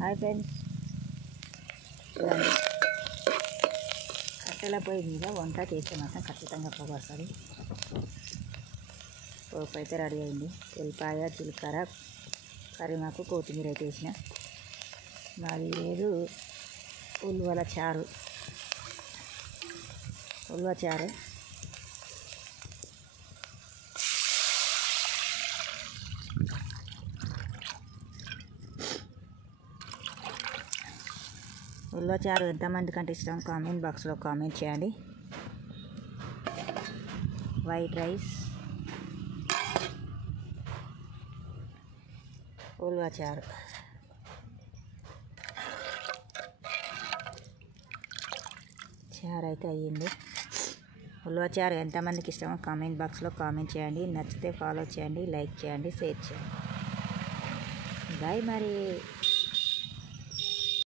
Hi friends, చూడండి కట్టెల పొయ్యి మీద వంట చేస్తే మాత్రం ఖచ్చితంగా పొగ వస్తుంది. పోపు అయితే రెడీ అయింది. ఉల్లిపాయ, జీలకర్ర, కరివేపాకు, కొత్తిమీర అయితే వేసిన. మాది లేదు ఉల్వల చారు. ఉల్వ చారు ఉల్వ చారు ఎంతమందికి అంటే ఇష్టం కామెంట్ బాక్స్లో కామెంట్ చేయండి. వైట్ రైస్, ఉల్వ చారు. చారు అయితే అయ్యింది. ఉల్వ చారు ఎంతమందికి ఇష్టమో కామెంట్ బాక్స్లో కామెంట్ చేయండి. నచ్చితే ఫాలో చేయండి, లైక్ చేయండి, షేర్ చేయండి. బాయ్ మరి.